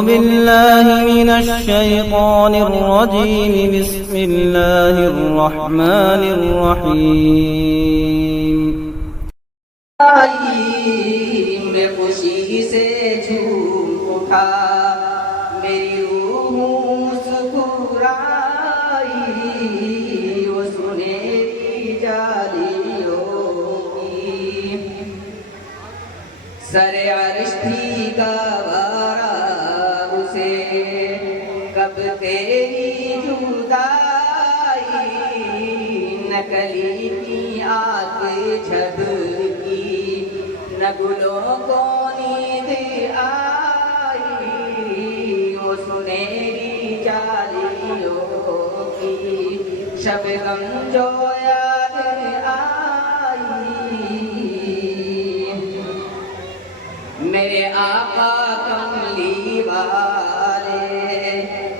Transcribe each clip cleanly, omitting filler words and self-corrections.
بالله من الشيطان الرجيم بسم الله الرحمن الرحيم میں خوشی سے جھوم اٹھا میری روح مسکرائی وہ سنہری جالیوں کی سر عرش تھی گوارا اسے کب تیری جدائی نہ کلی کی آگ جھبکی نہ گلوں کو نیند آئی وہ سنہری جالیوں کی شب غم جو یاد آئی میرے آقا کملی والے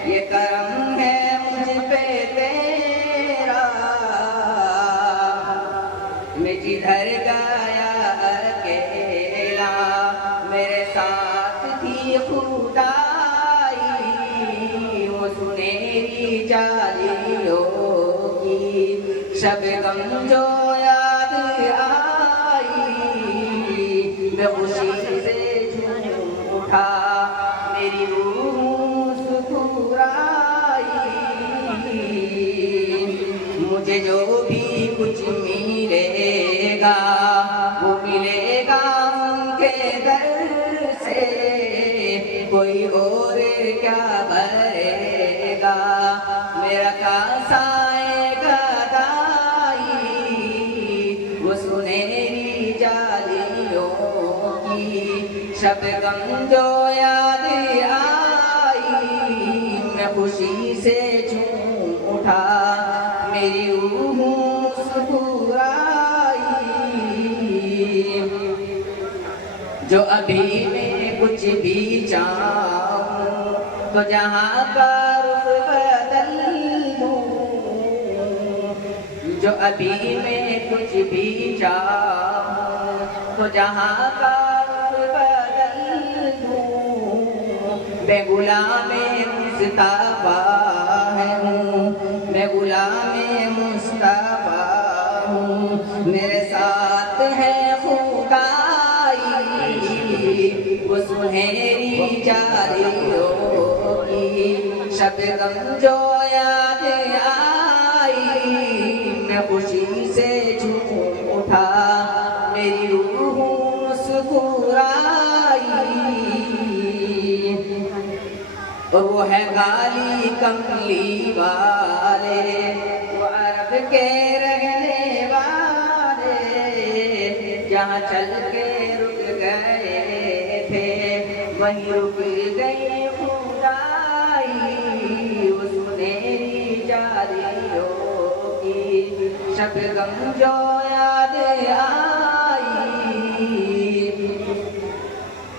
یہ کرم ہے مجھ پہ تیرا میں جدھر گیا اکیلا میرے ساتھ تھی خدائی وہ سنہری جالیوں کی شب غم جو یاد آئی میں خوشی سے جھوم اٹھا میری روح مسکرائی مجھے جو بھی کچھ ملے گا وہ ملے گا ان کے در سے کوئی اور کیا بھرے گا میرا کاسا گدائی وہ سنہری جالیوں کی شب غم جو یاد آئی میں خوشی سے جھوم اٹھا میری روح مسکرائی جو ابھی میں کچھ بھی چاہوں تو جہاں کا رخ بدل دوں جو ابھی میں کچھ بھی چاہوں تو جہاں کا رخ بدل دوں میں غلام مصطفیٰ ہوں میں غلام مصطفیٰ ہوں میرے ساتھ ہے خدائی وہ سنہری جالیوں کی شب غم جو یاد آئی میں خوشی سے جھوم اٹھا میری روح مسکرائی وہ ہے غالی کملی والے وہ عرب کے رہنے والے جہاں چل کے رک گئے تھے وہیں رک گئی خدائی وہ سنہری جالیوں کی شب غم جو یاد آئی